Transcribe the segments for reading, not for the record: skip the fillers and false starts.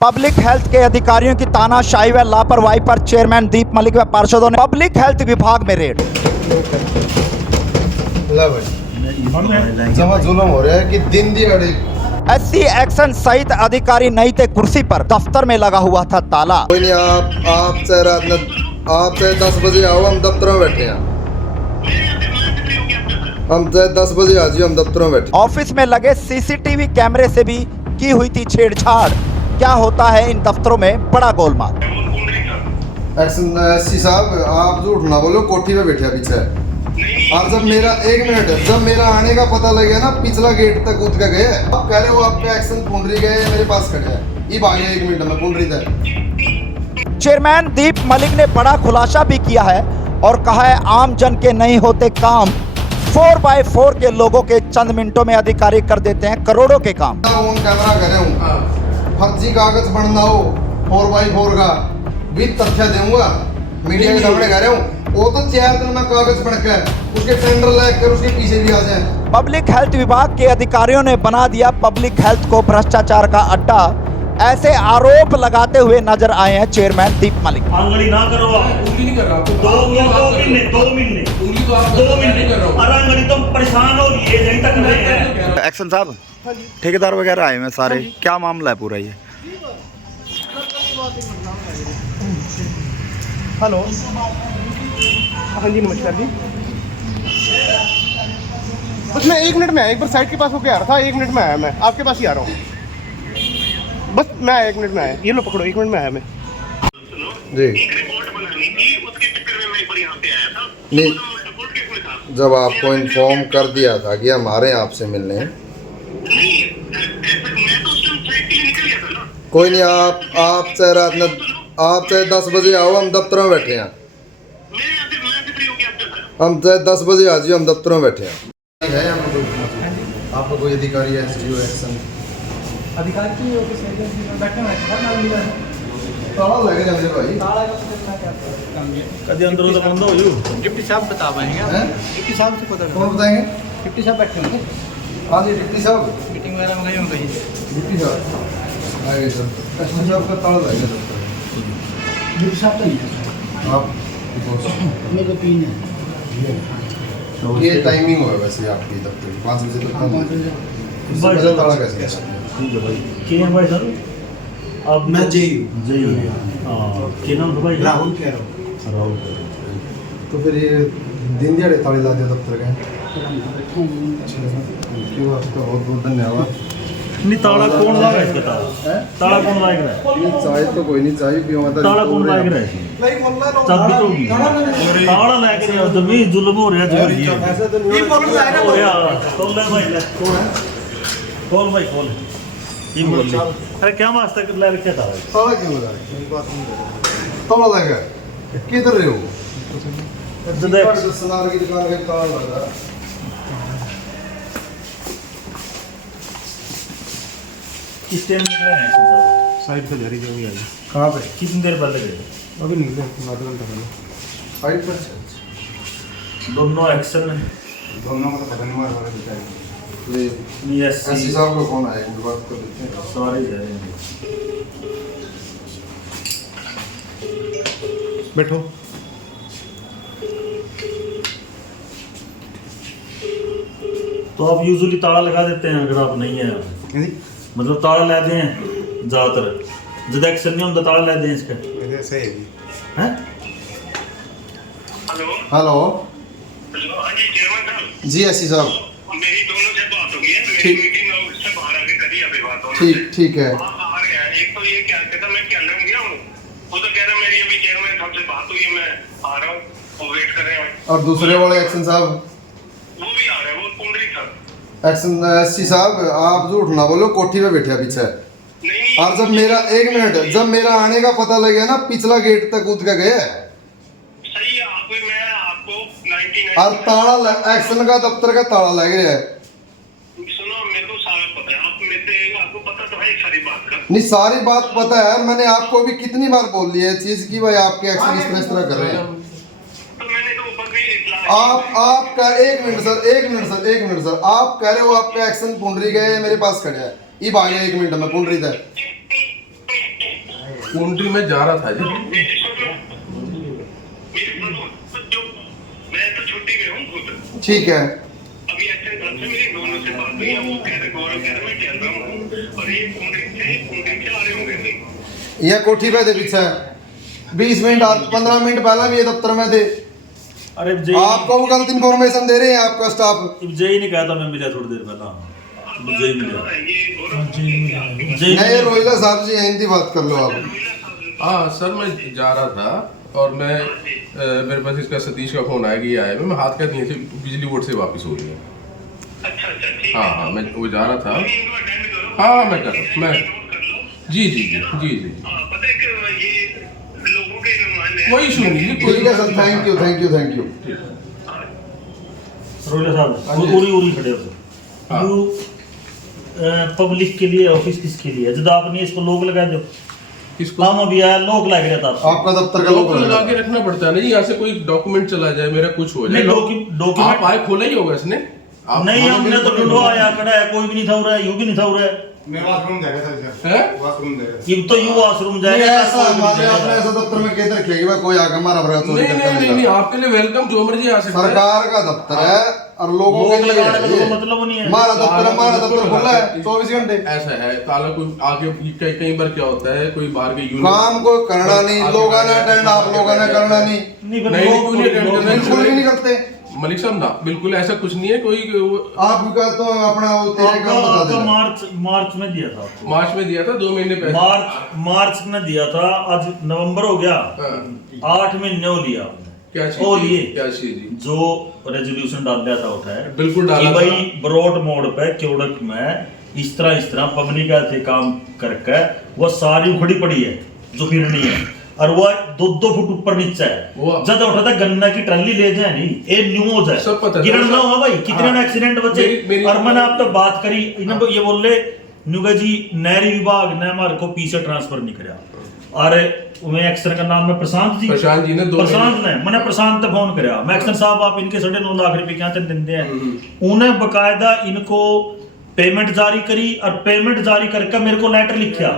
Public health के अधिकारियों की तानाशाही व लापरवाही पर चेयरमैन दीप मलिक व पार्षदों ने पब्लिक हेल्थ विभाग में रेड। जमा जुल्म हो रहा है कि दिन दिहाड़े एससी एक्शन सहित अधिकारी नहीं थे कुर्सी पर, दफ्तर में लगा हुआ था ताला। कोई नहीं, आप चाहे आप चाहे 10 बजे आओ, हम दफ्तर में बैठे हैं। हम चाहे 10 बजे आ जाइए, हम दफ्तर में बैठे। ऑफिस में लगे सीसीटीवी कैमरे से भी की हुई थी छेड़छाड़। क्या होता है इन दफ्तरों में, बड़ा गोलमाल। एक्शन एससी साहब, आप झूठ ना बोलो, कोठी पे बैठे पीछे। और जब मेरा एक मिनट, जब मेरा आने का पता लगे ना, पिछला गेट तक कूद के गए। आप कह रहे हो आपका एक्शन पुंडरी गए, मेरे पास खड़े है, ये भागे 1 मिनट में पुंडरी तक। चेयरमैन दीप मलिक ने बड़ा खुलासा भी किया है और कहा है आम जन के नहीं होते काम, 4x4 के लोगों के चंद मिनटों में अधिकारी कर देते हैं करोड़ों के काम। ऑन कैमरा करे हूँ, फर्जी कागज बनना हो 4x4 का भी तथ्य दूंगा, मीडिया के सामने कह रहे हूँ। वो तो 4 दिन में कागज बन के उसके टेंडर लेकर उसके पीछे भी आ जाए। पब्लिक हेल्थ विभाग के अधिकारियों ने बना दिया पब्लिक हेल्थ को भ्रष्टाचार का अड्डा, ऐसे आरोप लगाते हुए नजर आए हैं चेयरमैन दीप मलिक। आंगली ना करो आप, उंगली नहीं कर रहा, आपको 2 महीने उंगली तो आप 2 महीने नहीं कर रहा हूं। और आंगली तो परेशान हो रही है, यहीं तक रहे हैं। एक्शन साहब, ठेकेदार वगैरह आए हैं सारे, क्या मामला है पूरा ये? हेलो, हाँ जी नमस्कार जी। बस मैं 1 मिनट में आया, एक बार साइड के पास होके आ रहा था, 1 मिनट में आया, मैं आपके पास ही आ रहा हूँ। बस मैं आया, 1 मिनट में आया, ये लो पकड़ो, 1 मिनट में आया मैं। जी एक रिपोर्ट बनानी थी, उसके चक्कर में मैं एक बार यहाँ पे आया था। नहीं, रिपोर्ट किस में था? जब आपको इन्फॉर्म कर दिया था कि हम आ रहे हैं आपसे मिलने। नहीं, ऐसा मैं तो उस टाइम फ्लाइट के लिए निकल गया था ना। कोई नहीं, आप चाहे 10 बजे आओ, हम दफ्तर में बैठे हैं। मैं से फ्री हो गया आपके साथ। हम चाहे 10 बजे आ जाइए, हम दफ्तर में बैठे हैं। है आपको कोई अधिकारी है एसडीओ एक्शन अधिकारी की ऑफिस में बैठे हुए हैं, नाम लिखा है। ताला लगे ना मेरे भाई। ताला का तो देखना क्या काम है। कभी अंदर उधर बंद हो यू डिप्टी साहब बता पाएंगे, हैं? डिप्टी साहब से पता कौन बताएंगे? डिप्टी साहब बैठे होंगे, हाँ जी, डिप्टी साहब। मीटिंग वगैरह में गए होंगे कहीं। डिप्टी साहब आएंगे सर। एसडीओ साहब का ताला लगे दफ्तर में। डिप्टी साहब तो नहीं है, आप मेरे को 3 है। ये टाइमिंग है वैसे आपकी दफ्तर की, 5 बजे तक हाँ, इससे पहले ताला कैसे है? ठीक है भाई। क्या है भाई सर? अब मैं जय हूँ। हां, क्या नाम है भाई? राहुल कह रहा हूँ। राहुल। तो फिर ये दिन दिहाड़े ताले ला दिया दफ्तर के। क्यों, आपका बहुत बहुत धन्यवाद। नहीं, ताला कौन लाएगा इसका ताला? ताला कौन लाएगा? नहीं, चाय तो कोई नहीं, चाय पियो मत। ताला कौन लाएगा? चाबी तो होगी। ताला लेके नहीं, जमीन जुल्म हो रहा है। ऐसे तो नहीं ओ यार, खोल ले भाई, ले। खोल भाई, खोल। ये बोल ले। अरे क्या वास्ते कर ले रखा था? ताला क्यों लगा रहे? मेरी बात नहीं कर रहे। ताला लगा किधर रहे हो? तो देख, सनार की दुकान का ताला लगा। किस टाइम निकले हैं साहब? साइड पे जा रही है, आई कहाँ पे? कितनी देर बाद लगे? अभी निकले, आधा घंटा पहले। साइड पर दोनों एक्शन है। दोनों को तो पता नहीं, मार वाले बेचारे। नहीं, एससी साहब को कौन आया, मेरी बात कर देते हैं। सॉरी जाए। बैठो। तो आप यूजुअली ताला लगा देते हैं अगर आप नहीं है, मतलब ताला ले दें ज्यादातर, जब एक्शन नहीं होता ताला ले दें इसका, ऐसे ही हैं? हेलो हेलो हेलो, हाँ जी चेयरमैन साहब। जी एससी साहब, मेरी दोनों से बात हो गई है। मेरी ठीक। मीटिंग में उससे बाहर आके करी अभी बात दोनों से। ठीक है। हाँ, आ गया है। एक तो ये क्या कहता, मैं क्या अंदर गया हूँ, वो तो कह रहा मेरी अभी चेयरमैन साहब से बात हुई है, मैं आ रहा हूँ, वो वेट कर रहे हैं। और दूसरे वाले एक्शन साहब, वो भी आ रहे हैं, वो पुंडरी सर। एक्शन एससी साहब, आप झूठ ना बोलो, कोठी पे बैठे पीछे। नहीं, और जब मेरा एक मिनट, जब मेरा आने का पता लगे ना, पिछला गेट तक कूद के गए। सही है। मैं आपको 99 और ताला एक्शन का दफ्तर का ताला लग रहा है। सुनो, मेरे को सारा पता है। आप मेरे से, आपको पता तो है ये सारी बात का। नहीं, सारी बात पता है, मैंने आपको भी कितनी बार बोल ली है चीज की भाई, आपके एक्शन इस तरह कर रहे हैं। तो मैंने तो ऊपर भी इतला आपका 1 minute sir, 1 minute sir, 1 minute sir, आप कह रहे हो आपका एक्शन पुंडरी गए, मेरे पास खड़े है, ये भागे 1 मिनट में पुंडरी तक। काउंट्री में जा रहा था जी। मैं तो छुट्टी में हूँ खुद। ठीक है अभी एक्शन साहब से मेरी दोनों से बात हुई है, वो कह रहे गौरव कह रहे मैं चल रहा हूँ और ये कुंडली से आ रहे होंगे नहीं। ये कोठी पे थे पीछे 20 मिनट 15 मिनट पहले भी ये दफ्तर में थे। अरे जय आपको वो गलत इन्फॉर्मेशन दे रहे हैं आपका स्टाफ। जय ने कहा था मैं मिला थोड़ी देर पहला, जय मिला। ये गौरव नहीं रोहिला साहब जी हिंदी बात कर लो आप। हाँ सर, मैं जा रहा था और मैं मेरे पास इसका सतीश का फोन आया कि ये आया, मैं हाथ का दिए थे बिजली बोर्ड से वापस हो गया। अच्छा ठीक हाँ हाँ, मैं वो जा रहा था। इनको अटेंड करो। हाँ मैं कर मैं नोट कर लो। जी जी जी जी जी पता है कि ये लोगों के नुमान है। कोई इशू नहीं, ठीक है sir, thank you thank you thank you. Rohila साहब वो उरी खड़े हो हाँ। यू पब्लिक के लिए ऑफिस किसके लिए है? जब आपने इसको लोग लगा दो, किसको हम अभी आया लोग लग रहा था आपको। आपका दफ्तर का लोग लोगो लगा लगा के रखना पड़ता है ना जी, यहाँ से कोई डॉक्यूमेंट चला जाए, मेरा कुछ हो जाए। नहीं, डॉक्यूमेंट आप आए खोला ही होगा इसने। आप नहीं, हमने तो ढूंढो आया खड़ा है, कोई भी नहीं था रहा है, यू भी नहीं था रहा है। मैं वॉशरूम जा रहा था सर, हैं? वॉशरूम जा रहा था। ये तो यू वॉशरूम नहीं, जाएगा ऐसा हमारे अपने ऐसा दफ्तर में कहते रखिए कि भाई कोई आके हमारा अपराध चोरी नहीं करके नहीं नहीं लेगा। नहीं, आपके लिए वेलकम, जो मर्जी आ सकता है। सरकार का दफ्तर है और लोगों के लोग लिए लगाने का है तो ये। मतलब नहीं है। हमारा दफ्तर खुला है 24 घंटे। ऐसा है ताला कोई आगे कई बार क्या होता है, कोई बाहर के यूनिट काम को करना नहीं, लोगों ने अटेंड, आप लोगों ने करना नहीं, नहीं पर नहीं, लोग क्यों नहीं attend करना? बिल्कुल भी नहीं करते। मलिक साहब ना, बिल्कुल ऐसा कुछ नहीं है। कोई आप भी कहते हो अपना वो तेरे काम बता आपका देना। मार्च में दिया था आपको। मार्च में दिया था 2 महीने पहले। मार्च में दिया था, आज नवंबर हो गया, हाँ। 8 महीने हो लिया आपने। क्या ओ चीज लिए क्या चीज जी? जो रेजोल्यूशन डाल दिया था उठाए, बिल्कुल कि डाला भाई था। ब्रॉड मोड पे क्योड़क में इस तरह पब्लिक ऐसे काम करके वो सारी उखड़ी पड़ी है जो फिरनी है, और वो 2-2 फुट ऊपर नीचे है। वो- जब उठा था गन्ना की ट्राली ले जाए नहीं, ये न्यू हो जाए, सब पता था। गिरण ना हुआ भाई, कितने हाँ। एक्सीडेंट बचे। मेरी- और मैंने आप तो बात करी, इन्होंने ये बोल रहे नुगा जी नहरी विभाग ने हमारे को पीछे ट्रांसफर नहीं कराया। अरे मैं एक्शन का नाम है प्रशांत जी ने मैंने प्रशांत ने फोन कराया, मैं एक्शन साहब आप इनके 9.5 लाख रुपए क्या देते हैं। उन्हें बकायदा इनको पेमेंट जारी करी और पेमेंट जारी करके मेरे को लेटर लिखा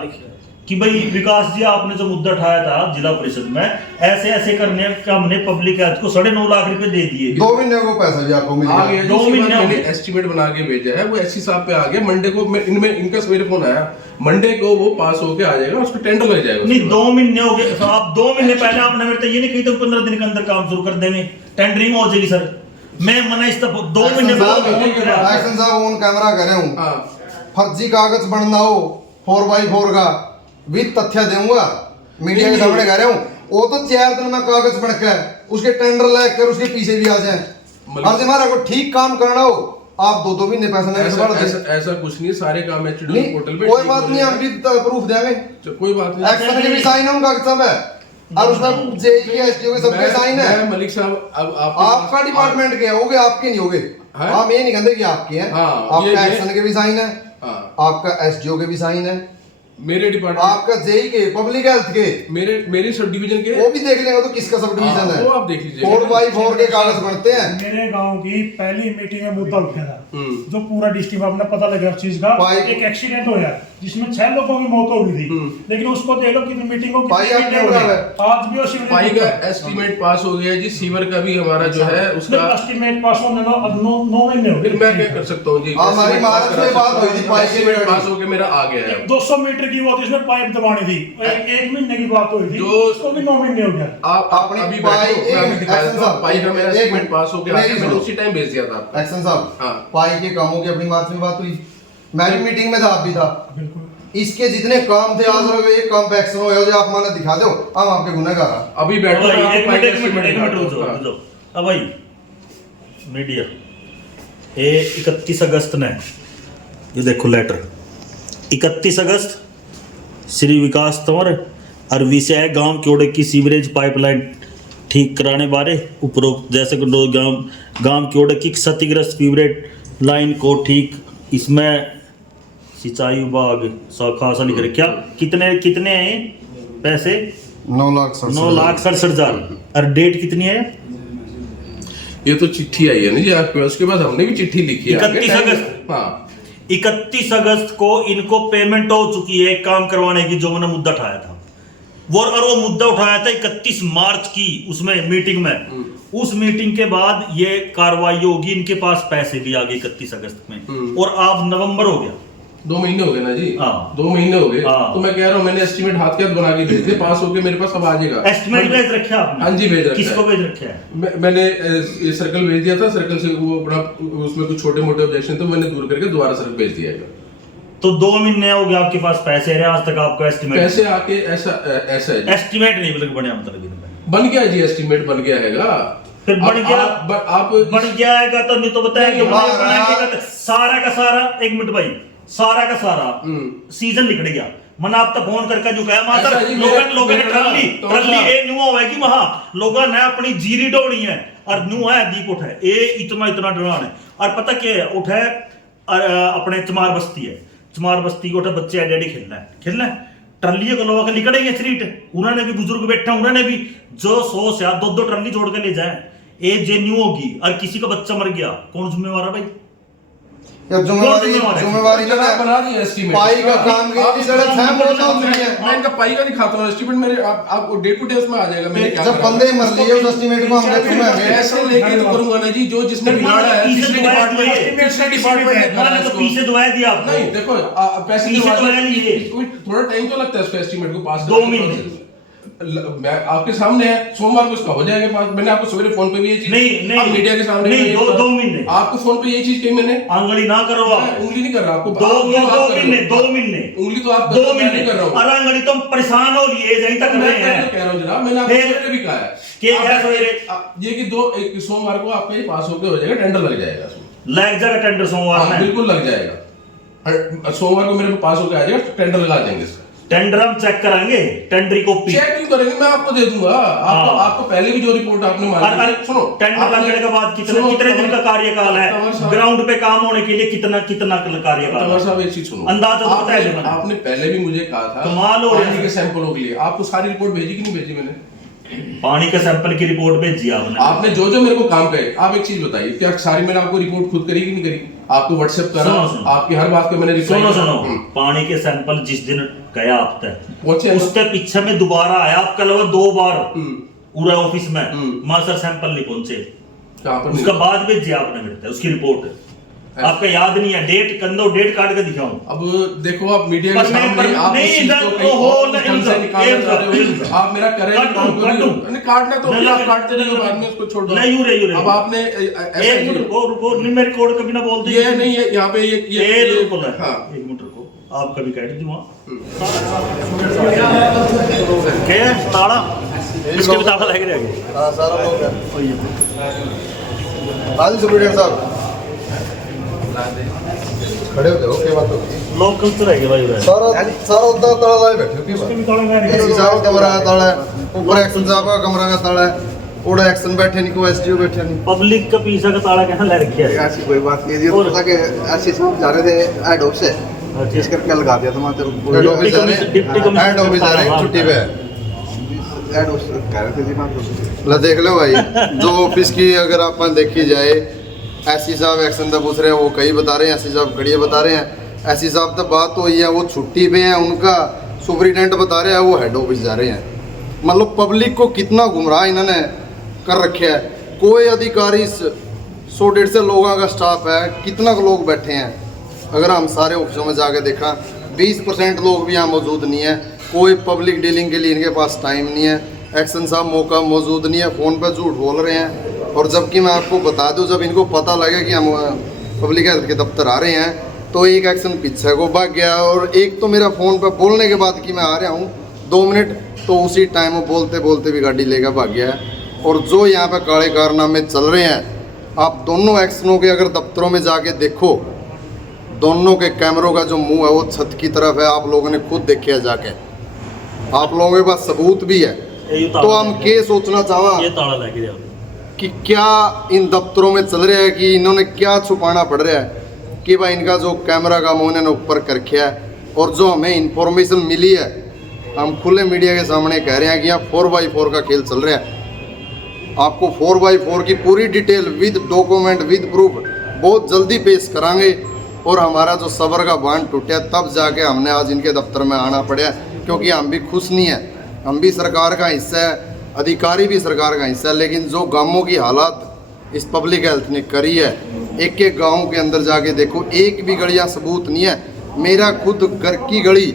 कि भाई विकास जी आपने जो मुद्दा उठाया था जिला परिषद में ऐसे ऐसे करने का हमने पब्लिक हेल्थ को 9.5 लाख रुपए दे दिए। 2 महीने को पैसा भी आपको मिल आ गया। गया 2 जी, महीने मैंने एस्टीमेट बना के भेजा है, वो एससी साहब पे आ गया। मंडे को इनका सवेरे फोन आया, मंडे को वो पास होके आ जाएगा, उसको टेंडर लग जाएगा। नहीं 2 महीने हो गए, तो आप 2 महीने पहले आपने मेरे तो ये नहीं कही तो 15 दिन के अंदर काम शुरू कर देंगे, टेंडरिंग हो जाएगी सर। मैं मना इस 2 महीने एक्शन बाद फोन कराया। साहब ऑन कैमरा करे हूँ, हाँ फर्जी कागज बनना हो 4x4 का भी तथ्य दूंगा, मीडिया के सामने कह रहा हूँ। वो तो 4 दिन में कागज बन के उसके टेंडर लेकर उसके पीछे भी आ जाए। और जब हमारा को ठीक काम करना हो आप 2-2 महीने पैसा नहीं ऐसा बढ़ दे। ऐसा कुछ नहीं है, सारे काम एचडी नहीं, पोर्टल पे कोई ठीक बात हो नहीं, हम जाएगा। भी प्रूफ देंगे। कोई बात नहीं। एक्शन के भी साइन है उनका सब है और उसमें जेई एसडीओ के सबके साइन है। मैं मलिक साहब अब आपका डिपार्टमेंट के होगे, आपके नहीं होगे। है? हम ये नहीं कहते कि आपके हैं। हाँ, आपका ये- एक्शन के भी साइन है, हाँ आपका एसडीओ के भी साइन है, मेरे डिपार्टमेंट आपका जेई के पब्लिक हेल्थ के मेरी सब डिवीजन के वो भी देख लेंगे तो किसका सब डिवीजन हाँ, है। वो आप देख लीजिए। 4x4 के कागज बनते हैं। मेरे गांव की पहली मीटिंग में मुद्दा उठा था हम्म। जो पूरा डिस्ट्रिक्ट में अपना पता लगा उस चीज का। भाई- एक एक्सीडेंट हुआ जिसमें 6 लोगों की मौत हो गई थी, लेकिन उसको देख लो कितनी मीटिंग हो भाई, आप क्यों रहा है? आज भी वो पाई का एस्टीमेट पास हो गया जी, सीवर का भी हमारा जो है उसका। एस्टीमेट पास होने का अब 9 महीने हो फिर मैं क्या गए। कर सकता हूँ जी? हमारी estimate पास महाराष्ट्र करा में बात सकता हुई थी, हूँ। पाई की estimate मेरी। पास होके मेरा आ गया है। 200 मीटर की वो थी, इसमें पाइप दबानी थी, एक महीने की बात हुई थी, जो- उसको भी 9 महीने हो गया। आप अपनी अभी पाई- बैठो, मैं अभी दिखा एक्शन देता हूँ। साहब, पाई का मेरा एक एस्टीमेट मिनट, पास हो गया, मेरी मैंने सुनो। उसी टाइम भेज दिया था आपको। एक्शन साहब, हाँ। पाई के कामों की अपनी मार्च में बात हुई, मैं भी मीटिंग में था, आप भी था। बिल्कुल इसके जितने काम थे आज लगे एक काम पे एक्शन हो जो आप माने दिखा दो, हम आपके गुनहगार हैं। अभी बैठो, भाई, मैं आपको एक पाई मिनट का एक मिनट estimate एक मिनट रुक दिखाता हूँ। जाओ, रुक जाओ। अब भाई मीडिया ये 31 अगस्त ने ये देखो लेटर 31 अगस्त श्री विकास तंवर और विषय गांव क्योड़े की सीवरेज पाइपलाइन ठीक कराने बारे उपरोक्त जैसे कि गांव क्योड़े की क्षतिग्रस्त सीवरेज लाइन को ठीक, इसमें सिंचाई विभाग खासा लिख रखा। कितने हैं पैसे? 9,67,000 और डेट कितनी है? ये तो चिट्ठी आई है ना जी आपके पास, उसके बाद हमने भी चिट्ठी लिखी है 31 अगस्त। हाँ 31 अगस्त को इनको पेमेंट हो चुकी है काम करवाने की, जो मैंने मुद्दा उठाया था। और वो मुद्दा उठाया था 31 मार्च की उसमें मीटिंग में। उस मीटिंग के बाद ये कार्रवाई होगी, इनके पास पैसे भी आ गए 31 अगस्त में, और अब नवंबर हो गया, 2 महीने हो गए ना जी। हाँ। 2 महीने हो गए। हाँ। तो मैं कह रहा हूँ मैंने एस्टीमेट हाथ के हाथ बना के भेज दिए, पास होके मेरे पास अब आ जाएगा। एस्टिमेट भेज रखे आपने? हाँ जी भेज रखा है। किसको भेज रखे है? मैंने ये सर्कल भेज दिया था, सर्कल से वो अपना उसमें कुछ छोटे मोटे ऑब्जेक्शन थे मैंने दूर करके दोबारा सर्कल भेज दिया है। तो 2 महीने हो गए आपके पास पैसे रहे, आज तक आपका एस्टिमेट पैसे आके ऐसा है जी। एस्टिमेट नहीं मतलब बढ़िया मतलब बन गया जी, एस्टीमेट बन गया हैगा। फिर बन गया, आप बन गया है तो नहीं तो बताया सारा का सारा, एक मिनट भाई, सारा का सारा सीजन निकल गया। मन आप तो फोन करके जो कहा माता लोगों ने ट्रली ए न्यू होएगी वहां लोगों ने अपनी जीरी डोड़ी है और न्यू है दीप उठे ए इतना डरान है। और पता क्या है, उठे अपने चमार बस्ती है, चमार बस्ती को उठे बच्चे डैडी खेलना है ट्रली को लोग निकलेंगे स्ट्रीट, उन्होंने भी बुजुर्ग बैठे, उन्होंने भी जो 100 से 2 ट्रली जोड़ के ले जाए, ए जे न्यू होगी और किसी का बच्चा मर गया, कौन जिम्मेवार है भाई? या जिम्मेवारी ना बना दी एस्टीमेट पाई का काम की सड़क है बहुत उतरी है। मैं इनका पाई का दिखाता हूं एस्टीमेट मेरे आप डे टू डे उसमें आ जाएगा मेरे क्या जब बंदे मर लिए उस एस्टीमेट को हमने तुम्हें ऐसे लेके तो करूंगा ना जी, जो जिसने बिगाड़ा है तीसरे डिपार्टमेंट है पीछे दवाई दिया आपको? नहीं देखो पैसे दवाई लिए थोड़ा टाइम तो लगता है उसको एस्टीमेट को पास 2 महीने मैं आपके सामने है, सोमवार को इसका हो जाएगा पास। मैंने आपको सवेरे फोन पे भी ये चीज नहीं मीडिया के सामने नहीं 2 महीने आपको फोन पे ये चीज कही मैंने। आंगली ना करो आप, उंगली नहीं कर रहा आपको 2 महीने उंगली तो आप 2 महीने नहीं कर रहा हूं। और आंगली तुम परेशान हो लिए यही तक रहे हैं। कह रहा हूं जनाब, मैंने आपको सवेरे भी कहा है कि क्या सवेरे ये कि 2 सोमवार को आपका ये पास होके हो जाएगा, टेंडर लग जाएगा उसमें, लग जाएगा टेंडर सोमवार में, बिल्कुल लग जाएगा। सोमवार को मेरे पास होके आ जाएगा, टेंडर लगा देंगे इसका। टेंडर हम चेक कराएंगे, टेंडर कॉपी चेक क्यों करेंगे, मैं आपको दे दूंगा। आपको पहले भी जो रिपोर्ट आपने मांगी, सुनो टेंडर लगने के बाद कितने दिन का कार्यकाल है, ग्राउंड पे काम होने के लिए कितना कार्यकाल? तंवर साहब एक चीज सुनो, अंदाजा तो बताया मैंने, आपने पहले भी मुझे कहा था कमाल हो रहा है पानी के सैंपलों के लिए, आपको सारी रिपोर्ट भेजी कि नहीं भेजी? मैंने पानी के सैंपल की रिपोर्ट भेजी आपने जो मेरे को काम करे। आप एक चीज बताइए, क्या सारी मैंने आपको रिपोर्ट खुद करी कि नहीं करी? आपको व्हाट्सएप करा, आपकी हर बात पे मैंने रिप्लाई। सुनो पानी के सैंपल जिस दिन गया आप तक, उसके पीछे में दोबारा आया आपका लगभग 2 बार पूरा ऑफिस में, मां सर सैंपल नहीं पहुंचे, उसका बाद भेजी आपने मिलता है उसकी रिपोर्ट, आपका याद नहीं है? डेट काट के दिखाऊं? अब देखो आप मीडिया के सामने आप इस चीज को कहीं और ढंग से निकालना चाह रहे हो, आप मेरा करेक्ट काम को नहीं काटना तो आप काटते रहिए, बाद में उसको छोड़ दो। नहीं अब आपने एक मिनट रुको नहीं, मेरे कोड कभी ना बोलते ये नहीं है यहाँ पे ये रुको ना, हाँ 1 मिनट रुको, आप कभी कह दी वहाँ क्या ताला इसके भी ताला लग रहा है। हां सारा लोग है आज सुपरिटेंडेंट साहब खड़े हो जाओ, क्या बात हो? लोग कल्चर है भाई उधर सारा उधर ताला लाए बैठे हो की बात? एसी साहब का कमरा का ताला है, ऊपर एक्शन साहब का कमरा का ताला है, ओड़ा एक्शन बैठे नहीं, को एसडीओ बैठे नहीं, पब्लिक का पीछा का ताला कहना ले रखा है। ऐसी कोई बात नहीं है, ये था कि ऐसे साहब जा रहे थे हेड ऑफिस से, जिस करके लगा दिया था मात्र हेड ऑफिस आ रहे हैं छुट्टी पे हेड ऑफिस कह रहे थे जी मात्र। ला देख लो भाई, जो ऑफिस की अगर अपन देखी जाए, ऐसी साहब एक्शन तो पूछ रहे हैं, वो कई बता रहे हैं, ऐसी साहब खड़िए बता रहे हैं, ऐसी साहब तो बात तो हुई है वो छुट्टी पे हैं, उनका सुपरिटेंडेंट बता रहे हैं वो हेड ऑफिस जा रहे हैं। मतलब पब्लिक को कितना गुमराह इन्होंने कर रखे है। कोई अधिकारी 100-150 लोगों का स्टाफ है, कितना लोग बैठे हैं, अगर हम सारे ऑफिसों में जाके देखा 20% लोग भी यहाँ मौजूद नहीं है। कोई पब्लिक डीलिंग के लिए इनके पास टाइम नहीं है, एक्शन साहब मौका मौजूद नहीं है, फ़ोन पर झूठ बोल रहे हैं। और जबकि मैं आपको बता दूं, जब इनको पता लगे कि हम पब्लिक हेल्थ के दफ्तर आ रहे हैं, तो एक एक्शन पीछे को भाग गया, और एक तो मेरा फ़ोन पर बोलने के बाद कि मैं आ रहा हूँ 2 मिनट, तो उसी टाइम वो बोलते बोलते भी गाड़ी लेकर भाग गया है। और जो यहाँ पर काले कारनामे चल रहे हैं, आप दोनों एक्शनों के अगर दफ्तरों में जाके देखो, दोनों के कैमरों का जो मुंह है वो छत की तरफ है, आप लोगों ने खुद देखा है जाके, आप लोगों के पास सबूत भी है। तो हम के सोचना चाहा ये ताला लग गया कि क्या इन दफ्तरों में चल रहा है, कि इन्होंने क्या छुपाना पड़ रहा है, कि भाई इनका जो कैमरा का मुंह इन्होंने ऊपर कर रखा है। और जो हमें इंफॉर्मेशन मिली है, हम खुले मीडिया के सामने कह रहे हैं कि यहाँ 4x4 का खेल चल रहा है। आपको 4x4 की पूरी detail with document with proof बहुत जल्दी पेश करांगे। और हमारा जो सब्र का बांध टूटा, तब जाके हमने आज इनके दफ्तर में आना पड़ा, क्योंकि हम भी खुश नहीं है हम भी सरकार का हिस्सा है, अधिकारी भी सरकार का हिस्सा है, लेकिन जो गांवों की हालात इस पब्लिक हेल्थ ने करी है, एक एक गांव के अंदर जाके देखो, एक भी गलियां सबूत नहीं है। मेरा खुद घर की गली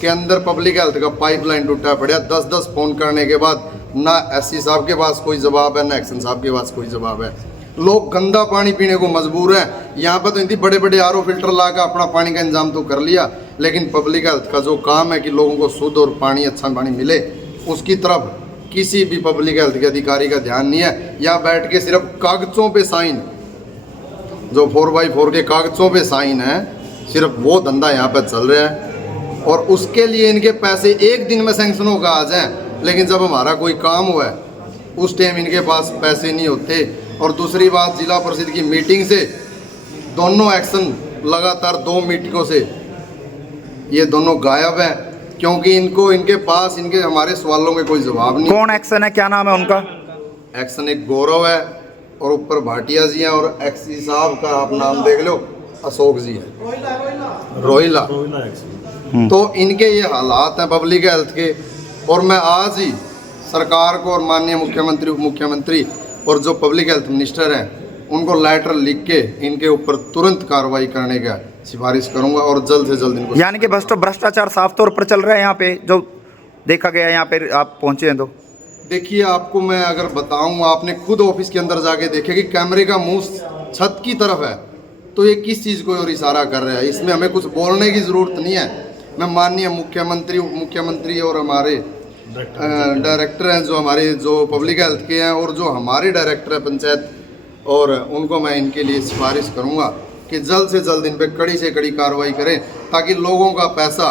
के अंदर पब्लिक हेल्थ का पाइपलाइन टूटा पड़ा, 10-10 फोन करने के बाद ना एससी साहब के पास कोई जवाब है, ना एक्शन साहब के पास कोई जवाब है। लोग गंदा पानी पीने को मजबूर हैं। यहाँ पर तो इतनी बड़े बड़े आरओ फिल्टर ला कर अपना पानी का इंतजाम तो कर लिया, लेकिन पब्लिक हेल्थ का जो काम है कि लोगों को शुद्ध और पानी, अच्छा पानी मिले, उसकी तरफ किसी भी पब्लिक हेल्थ के अधिकारी का ध्यान नहीं है। यहाँ बैठ के सिर्फ कागजों पे साइन, जो 4x4 के कागजों पे साइन है, सिर्फ वो धंधा यहाँ पर चल रहा है। और उसके लिए इनके पैसे एक दिन में सैंक्शन होकर आ जाएं, लेकिन जब हमारा कोई काम हुआ है उस टाइम इनके पास पैसे नहीं होते। और दूसरी बात, जिला परिषद की मीटिंग से दोनों एक्शन लगातार 2 मीटिंगों से ये दोनों गायब हैं, क्योंकि इनको, इनके पास, इनके हमारे सवालों के कोई जवाब नहीं। कौन एक्शन है, क्या नाम है उनका? एक्शन एक गौरव है और ऊपर भाटिया जी हैं, और एक्सी साहब का आप नाम देख लो, अशोक जी है, रोहिला। तो इनके ये हालात हैं पब्लिक हेल्थ के। और मैं आज ही सरकार को और माननीय मुख्यमंत्री, उप मुख्यमंत्री और जो पब्लिक हेल्थ मिनिस्टर हैं उनको लेटर लिख के इनके ऊपर तुरंत कार्रवाई करने का सिफारिश करूंगा, और जल्द से जल्द इनको। यानी कि भ्रष्टाचार साफ तौर पर चल रहा है यहाँ पे, जो देखा गया यहाँ पे आप पहुंचे हैं। तो देखिए, आपको मैं अगर बताऊं, आपने खुद ऑफिस के अंदर जाके देखे कि कैमरे का मुंह छत की तरफ है, तो ये किस चीज़ को और इशारा कर रहा है? इसमें हमें कुछ बोलने की ज़रूरत नहीं है। मैं माननीय मुख्यमंत्री, उप मुख्यमंत्री और हमारे डायरेक्टर हैं, जो हमारे जो पब्लिक हेल्थ के हैं, और जो हमारे डायरेक्टर हैं पंचायत, और उनको मैं इनके लिए सिफारिश करूंगा कि जल्द से जल्द इन पर कड़ी से कड़ी कार्रवाई करें, ताकि लोगों का पैसा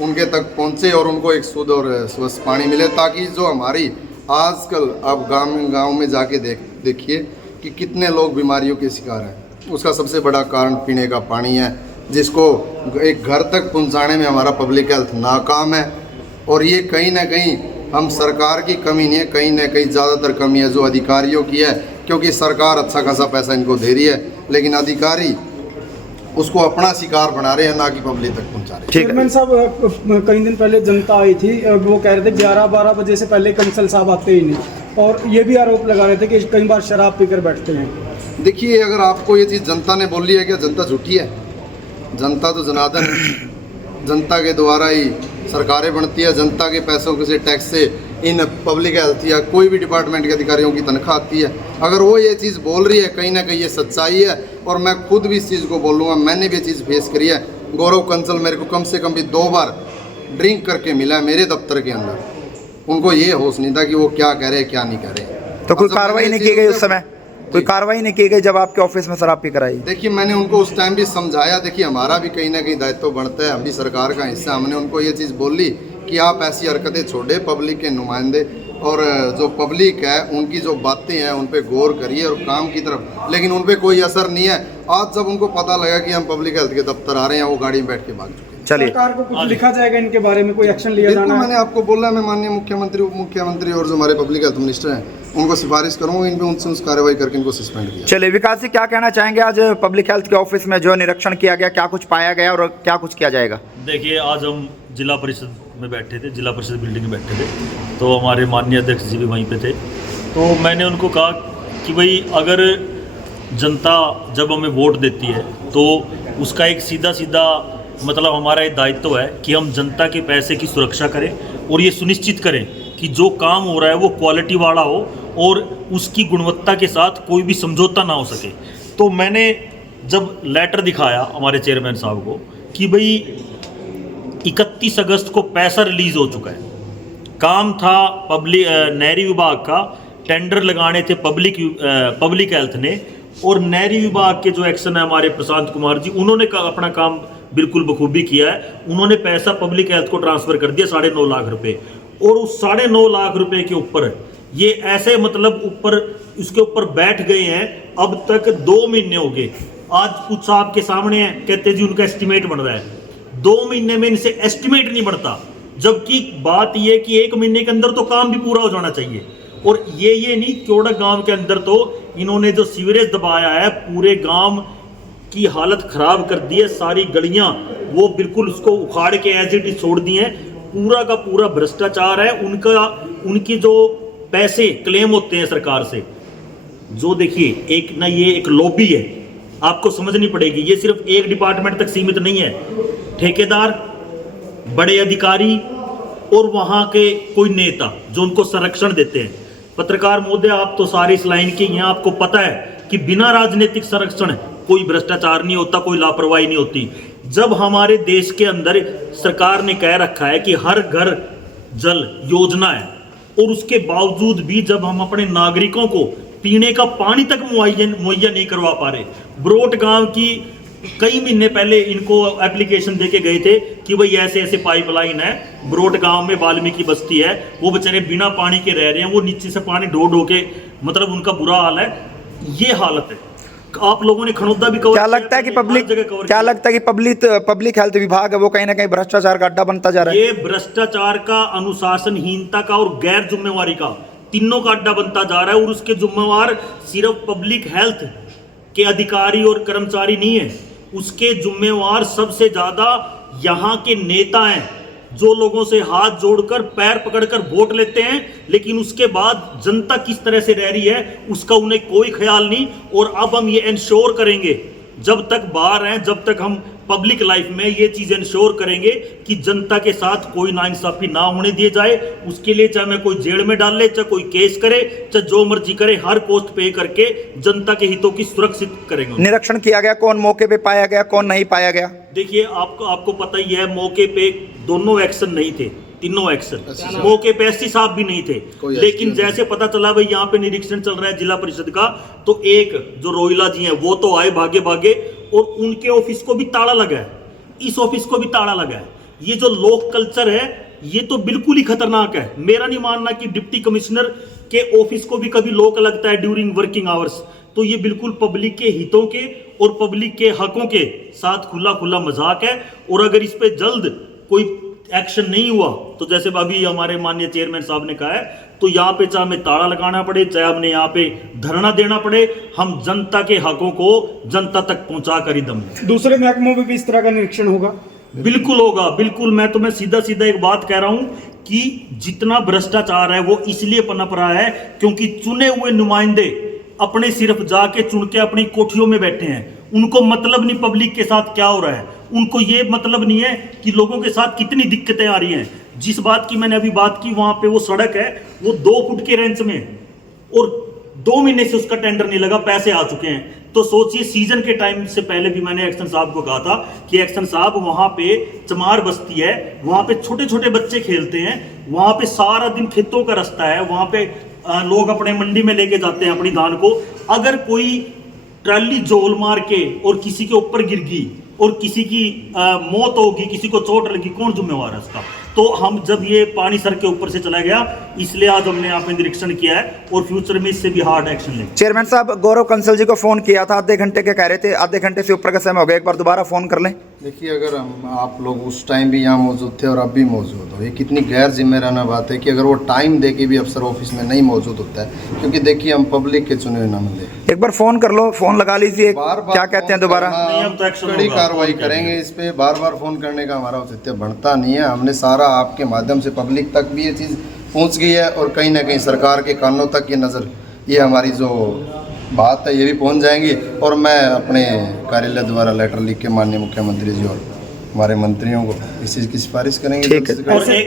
उनके तक पहुंचे और उनको एक शुद्ध और स्वच्छ पानी मिले। ताकि जो हमारी आजकल आप गांव में जाके देखिए कि कितने लोग बीमारियों के शिकार हैं। उसका सबसे बड़ा कारण पीने का पानी है, जिसको एक घर तक पहुंचाने में हमारा पब्लिक हेल्थ नाकाम है। और ये कहीं ना कहीं हम सरकार की कमी नहीं है, कहीं ना कहीं ज़्यादातर कमी है जो अधिकारियों की है, क्योंकि सरकार अच्छा खासा पैसा इनको दे रही है, लेकिन अधिकारी उसको अपना शिकार बना रहे हैं, ना कि पब्लिक तक पहुंचा रहे हैं। चेयरमैन साहब, कई दिन पहले जनता आई थी, वो कह रहे थे 11-12 बजे से पहले कंसल साहब आते ही नहीं, और ये भी आरोप लगा रहे थे कि कई बार शराब पीकर बैठते हैं। देखिए, अगर आपको ये चीज़ जनता ने बोली है, क्या जनता झूठी है? जनता तो जनार्दन है, जनता के द्वारा ही सरकारें बनती है, जनता के पैसों के से, टैक्स से इन पब्लिक हेल्थ या कोई भी डिपार्टमेंट के अधिकारियों की तनख्वाह आती है। अगर वो ये चीज़ बोल रही है, कहीं ना कहीं ये सच्चाई है, और मैं खुद भी इस चीज़ को बोलूँगा। मैंने भी ये चीज़ फेस करी है। गौरव कंसल मेरे को कम से कम भी 2 बार ड्रिंक करके मिला है मेरे दफ्तर के अंदर। उनको ये होश नहीं था कि वो क्या कह रहे हैं, क्या नहीं कह रहे। तो कोई कार्रवाई नहीं की गई उस समय? कोई कार्रवाई नहीं की गई जब आपके ऑफिस में शराब पी कर आई? देखिए, मैंने उनको उस टाइम भी समझाया। देखिए, हमारा भी कहीं ना कहीं दायित्व बनता है, हम भी सरकार का हिस्सा। हमने उनको ये चीज़ बोली कि आप ऐसी हरकतें छोड़े, पब्लिक के नुमाइंदे और जो पब्लिक है उनकी जो बातें हैं उन पे गौर करिए और काम की तरफ। लेकिन उन पे कोई असर नहीं है। आज जब उनको पता लगा कि हम पब्लिक हेल्थ के दफ्तर आ रहे हैं, वो गाड़ी में बैठ के भाग चुके हैं। चलिए, सरकार को कुछ लिखा जाएगा इनके बारे में, कोई एक्शन लिया जाना है? मैंने आपको बोला, मैं माननीय मुख्यमंत्री, उप मुख्यमंत्री और जो हमारे पब्लिक हेल्थ मिनिस्टर हैं उनको सिफारिश करूंगा, इन पे उनसे कार्रवाई करके इनको सस्पेंड किया। चलिए विकास जी, क्या कहना चाहेंगे? आज पब्लिक हेल्थ के ऑफिस में जो निरीक्षण किया गया, क्या कुछ पाया गया और क्या कुछ किया जाएगा? देखिए, आज हम जिला परिषद में बैठे थे, जिला परिषद बिल्डिंग में बैठे थे, तो हमारे माननीय अध्यक्ष जी भी वहीं पे थे। तो मैंने उनको कहा कि भाई, अगर जनता जब हमें वोट देती है तो उसका एक सीधा सीधा मतलब हमारा एक दायित्व है कि हम जनता के पैसे की सुरक्षा करें और ये सुनिश्चित करें कि जो काम हो रहा है वो क्वालिटी वाला हो और उसकी गुणवत्ता के साथ कोई भी समझौता ना हो सके। तो मैंने जब लेटर दिखाया हमारे चेयरमैन साहब को कि भाई 31 अगस्त को पैसा रिलीज़ हो चुका है, काम था पब्लिक नहरी विभाग का, टेंडर लगाने थे पब्लिक हेल्थ ने, और नहरी विभाग के जो एक्शन है हमारे प्रशांत कुमार जी, उन्होंने अपना काम बिल्कुल बखूबी किया है। उन्होंने पैसा पब्लिक हेल्थ को ट्रांसफ़र कर दिया 9.5 लाख रुपए, और उस 9.5 लाख रुपए के ऊपर ये ऐसे मतलब ऊपर इसके ऊपर बैठ गए हैं। अब तक 2 महीने हो गए, आज कुछ आपके सामने है, कहते जी उनका एस्टिमेट बन रहा है। 2 महीने में इनसे एस्टिमेट नहीं बढ़ता, जबकि बात ये कि 1 महीने के अंदर तो काम भी पूरा हो जाना चाहिए। और ये नहीं, क्योड़ा गांव के अंदर तो इन्होंने जो सीवरेज दबाया है, पूरे गांव की हालत खराब कर दी है। सारी गलियां वो बिल्कुल उसको उखाड़ के एज इट इज छोड़ दी हैं। पूरा का पूरा भ्रष्टाचार है। उनके जो पैसे क्लेम होते हैं सरकार से, जो देखिए एक ना ये एक लॉबी है, आपको समझनी पड़ेगी। ये सिर्फ एक डिपार्टमेंट तक सीमित नहीं है। ठेकेदार, बड़े अधिकारी और वहां के कोई नेता जो उनको संरक्षण देते हैं। पत्रकार महोदय, आप तो सारी इस लाइन के हैं, आपको पता है कि बिना राजनीतिक संरक्षण कोई भ्रष्टाचार नहीं होता, कोई लापरवाही नहीं होती। जब हमारे देश के अंदर सरकार ने कह रखा है कि हर घर जल योजना है, और उसके बावजूद भी जब हम अपने नागरिकों को पीने का पानी तक मुहैया नहीं करवा पा रहे। ब्रोट गांव की कई महीने पहले इनको एप्लीकेशन देके गए थे कि भाई ऐसे ऐसे पाइपलाइन है, ब्रोट गांव में वाल्मीकि बस्ती है, वो बेचारे बिना पानी के रह रहे हैं, वो नीचे से पानी ढो ढो के, मतलब उनका बुरा हाल है। ये हालत है। आप लोगों ने खनौदा भी कवर, क्या लगता है कि पब्लिक हेल्थ विभाग है वो कहीं ना कहीं भ्रष्टाचार का अड्डा बनता जा रहा है? ये भ्रष्टाचार का, अनुशासनहीनता का और गैर जिम्मेवारी का, तीनों का अड्डा बनता जा रहा है। और उसके जिम्मेवार सिर्फ पब्लिक हेल्थ के अधिकारी और कर्मचारी नहीं है, उसके जिम्मेवार सबसे ज्यादा यहाँ के नेता हैं, जो लोगों से हाथ जोड़कर पैर पकड़कर वोट लेते हैं, लेकिन उसके बाद जनता किस तरह से रह रही है उसका उन्हें कोई ख्याल नहीं। और अब हम ये इंश्योर करेंगे, जब तक बाहर हैं, जब तक हम पब्लिक लाइफ में ये चीज इंश्योर करेंगे कि जनता के साथ कोई नाइंसाफी ना होने दिए जाए। उसके लिए चाहे मैं कोई जेल में डाल ले, चाहे कोई केस करे, चाहे जो मर्जी करे, हर कॉस्ट पे करके जनता के हितों की सुरक्षित करेंगे। निरीक्षण किया गया, कौन मौके पे पाया गया, कौन नहीं पाया गया? देखिए, आपको पता ही है, मौके पे दोनों एक्शन नहीं थे, तीनों एक्शन। मौके पे एससी साहब भी नहीं थे, लेकिन जैसे पता चला भाई यहाँ पे निरीक्षण चल रहा है जिला परिषद का, तो एक जो रोहिला जी हैं वो तो आए भागे भागे, और उनके ऑफिस को भी ताला लगा है, इस ऑफिस को भी ताला लगा है। ये जो लोक कल्चर है ये तो बिल्कुल ही खतरनाक है। मेरा नहीं मानना कि डिप्टी कमिश्नर के ऑफिस को भी कभी लोक लगता है ड्यूरिंग वर्किंग आवर्स। तो ये बिल्कुल पब्लिक के हितों के और पब्लिक के हकों के साथ खुला खुला मजाक है। और अगर इस पे जल्द कोई एक्शन नहीं हुआ तो जैसे अभी हमारे माननीय चेयरमैन साहब ने कहा है, तो यहाँ पे चाहे हमें ताला लगाना पड़े, चाहे हमने यहाँ पे धरना देना पड़े, हम जनता के हकों को जनता तक पहुंचा कर ही दम। दूसरे महकमों में भी इस तरह का निरीक्षण होगा? बिल्कुल होगा, बिल्कुल। मैं तुम्हें सीधा सीधा एक बात कह रहा हूं कि जितना भ्रष्टाचार है वो इसलिए पनप रहा है क्योंकि चुने हुए नुमाइंदे अपने सिर्फ जाके चुन के अपनी कोठियों में बैठे हैं। उनको मतलब नहीं पब्लिक के साथ क्या हो रहा है, उनको ये मतलब नहीं है कि लोगों के साथ कितनी दिक्कतें आ रही हैं। जिस बात की मैंने अभी बात की, वहां पे वो सड़क है, वो 2 फुट के रेंज में, और 2 महीने से उसका टेंडर नहीं लगा, पैसे आ चुके हैं। तो सोचिए, सीजन के टाइम से पहले भी मैंने एक्शन साहब को कहा था कि एक्शन साहब वहां पे चमार बस्ती है, वहां पे छोटे छोटे बच्चे खेलते हैं, वहां पे सारा दिन खेतों का रास्ता है, वहां पे लोग अपने मंडी में लेके जाते हैं अपनी धान को। अगर कोई ट्राली जोल मार के और किसी के ऊपर गिर गई और किसी की मौत होगी, किसी को चोट लगी, कौन जिम्मेवार है उसका? तो हम जब ये पानी सर के ऊपर से चला गया, इसलिए आज हमने यहाँ पे निरीक्षण किया है और फ्यूचर में इससे भी हार्ड एक्शन लेंगे। चेयरमैन साहब, गौरव कंसल जी को फोन किया था, आधे घंटे के कह रहे थे, आधे घंटे से ऊपर का समय हो गया, एक बार दोबारा फोन कर लें। देखिए, अगर आप लोग उस टाइम भी यहाँ मौजूद थे और अब भी मौजूद हो, ये कितनी गैर जिम्मेदाराना बात है कि अगर वो टाइम दे के भी अफसर ऑफिस में नहीं मौजूद होता है, क्योंकि देखिए हम पब्लिक के चुने हुए नुमाइंदे। एक बार फोन कर लो, फोन लगा लीजिए, क्या कहते हैं दोबारा? कड़ी कार्रवाई करेंगे इस पे। बार बार फोन करने का हमारा औचित्य बनता नहीं है। हमने सारा आपके माध्यम से पब्लिक तक भी ये चीज़ पहुंच गई है और कहीं ना कहीं सरकार के कानों तक ये नज़र, ये हमारी जो बात है ये भी पहुंच जाएंगी। और मैं अपने कार्यालय द्वारा लेटर लिख के माननीय मुख्यमंत्री जी और हमारे मंत्रियों को इस चीज़ की सिफारिश करेंगे।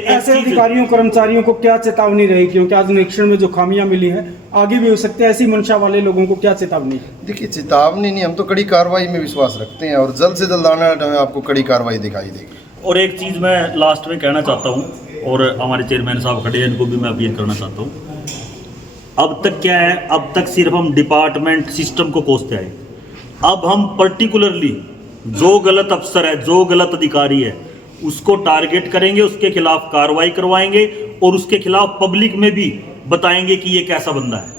ऐसे अधिकारियों कर्मचारियों को क्या चेतावनी रहेगी, क्योंकि आज निरीक्षण में जो खामियां मिली हैं आगे भी हो सकते हैं, ऐसी मंशा वाले लोगों को क्या चेतावनी? देखिए, चेतावनी नहीं, हम तो कड़ी कार्रवाई में विश्वास रखते हैं और जल्द से जल्द आने वाले टाइम में आपको कड़ी कार्रवाई दिखाई देगी। और एक चीज़ मैं लास्ट में कहना चाहता हूँ, और हमारे चेयरमैन साहब खड़े हैं, इनको भी मैं अपील करना चाहता हूँ। अब तक क्या है, अब तक सिर्फ हम डिपार्टमेंट सिस्टम को कोसते आए। अब हम पर्टिकुलरली जो गलत अफसर है, जो गलत अधिकारी है, उसको टारगेट करेंगे, उसके खिलाफ कार्रवाई करवाएंगे और उसके खिलाफ पब्लिक में भी बताएंगे कि ये कैसा बंदा है।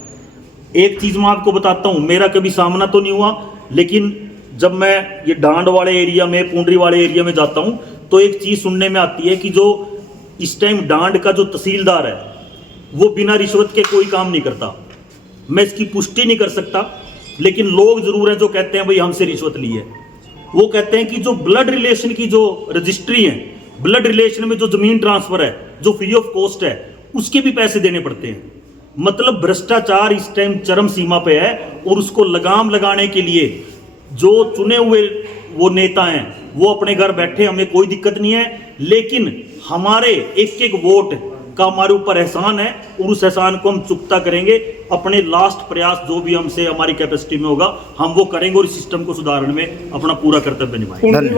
एक चीज़ मैं आपको बताता हूँ, मेरा कभी सामना तो नहीं हुआ, लेकिन जब मैं ये डांड वाले एरिया में, पुंडरी वाले एरिया में जाता हूँ, तो एक चीज़ सुनने में आती है कि जो इस टाइम डांड का जो तहसीलदार है वो बिना रिश्वत के कोई काम नहीं करता। मैं इसकी पुष्टि नहीं कर सकता, लेकिन लोग जरूर हैं जो कहते हैं भाई हमसे रिश्वत ली है। वो कहते हैं कि जो ब्लड रिलेशन की जो रजिस्ट्री है ब्लड रिलेशन में जो जमीन ट्रांसफर है, जो फ्री ऑफ कॉस्ट है, उसके भी पैसे देने पड़ते हैं। मतलब भ्रष्टाचार इस टाइम चरम सीमा पे है, और उसको लगाम लगाने के लिए जो चुने हुए वो नेता हैं वो अपने घर बैठे, हमें कोई दिक्कत नहीं है, लेकिन हमारे एक एक वोट का हमारे ऊपर एहसान है, और उस एहसान को हम चुकता करेंगे। अपने लास्ट प्रयास जो भी हमसे हमारी कैपेसिटी में होगा हम वो करेंगे, और इस सिस्टम को सुधारने में अपना पूरा कर्तव्य निभाएंगे। धन्यवाद।